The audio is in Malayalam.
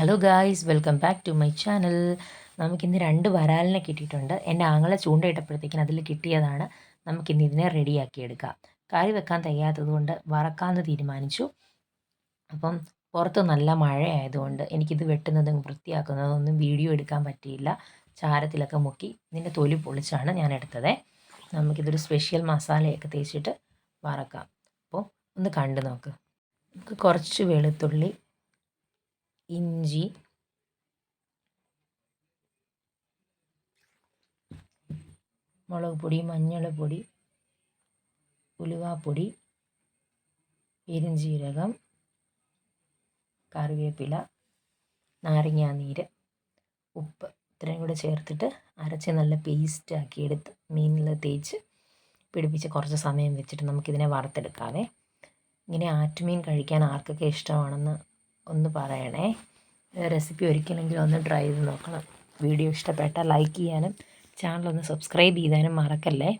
Hello guys welcome back to my channel നമുക്കിന്ന് രണ്ട് വരാലിനെ കിട്ടിയിട്ടുണ്ട്. എന്റെ ആങ്ങളെ ചൂണ്ടയിട്ടപ്പോഴത്തേക്കിന് അതിൽ കിട്ടിയതാണ്. നമുക്കിന്ന് ഇതിനെ റെഡിയാക്കി എടുക്കാം. കറി വെക്കാൻ തയ്യാത്തതുകൊണ്ട് വറക്കാമെന്ന് തീരുമാനിച്ചു. അപ്പം പുറത്ത് നല്ല മഴയായതുകൊണ്ട് എനിക്കിത് വെട്ടുന്നതും വൃത്തിയാക്കുന്നതൊന്നും വീഡിയോ എടുക്കാൻ പറ്റിയില്ല. ചാരത്തിലൊക്കെ മുക്കി ഇതിന്റെ തൊലി പൊളിച്ചാണ് ഞാൻ എടുത്തത്. നമുക്കിതൊരു സ്പെഷ്യൽ മസാലയൊക്കെ തേച്ചിട്ട് വറക്കാം. അപ്പോൾ ഒന്ന് കണ്ടു നോക്ക്. നമുക്ക് കുറച്ച് വെളുത്തുള്ളി ഇഞ്ചി. മുളക് പൊടി മഞ്ഞൾപ്പൊടി ഉലുവാപ്പൊടി പെരുംജീരകം കറിവേപ്പില നാരങ്ങാനീര് ഉപ്പ്. ഇത്രയും കൂടെ ചേർത്തിട്ട് അരച്ച് നല്ല പേസ്റ്റ് ആക്കി എടുത്ത് മീനിൽ തേച്ച് പിടിപ്പിച്ച് കുറച്ച് സമയം വെച്ചിട്ട് നമുക്കിതിനെ വറുത്തെടുക്കാവേ. ഇങ്ങനെ ആറ്റുമീൻ കഴിക്കാൻ ആർക്കൊക്കെ ഇഷ്ടമാണെന്ന് ഒന്ന് പറയണേ. റെസിപ്പി ഒരിക്കലെങ്കിലും ഒന്ന് ട്രൈ ചെയ്ത് നോക്കണം. വീഡിയോ ഇഷ്ടപ്പെട്ടാൽ ലൈക്ക് ചെയ്യാനും ചാനൽ ഒന്ന് സബ്സ്ക്രൈബ് ചെയ്യാനും മറക്കല്ലേ?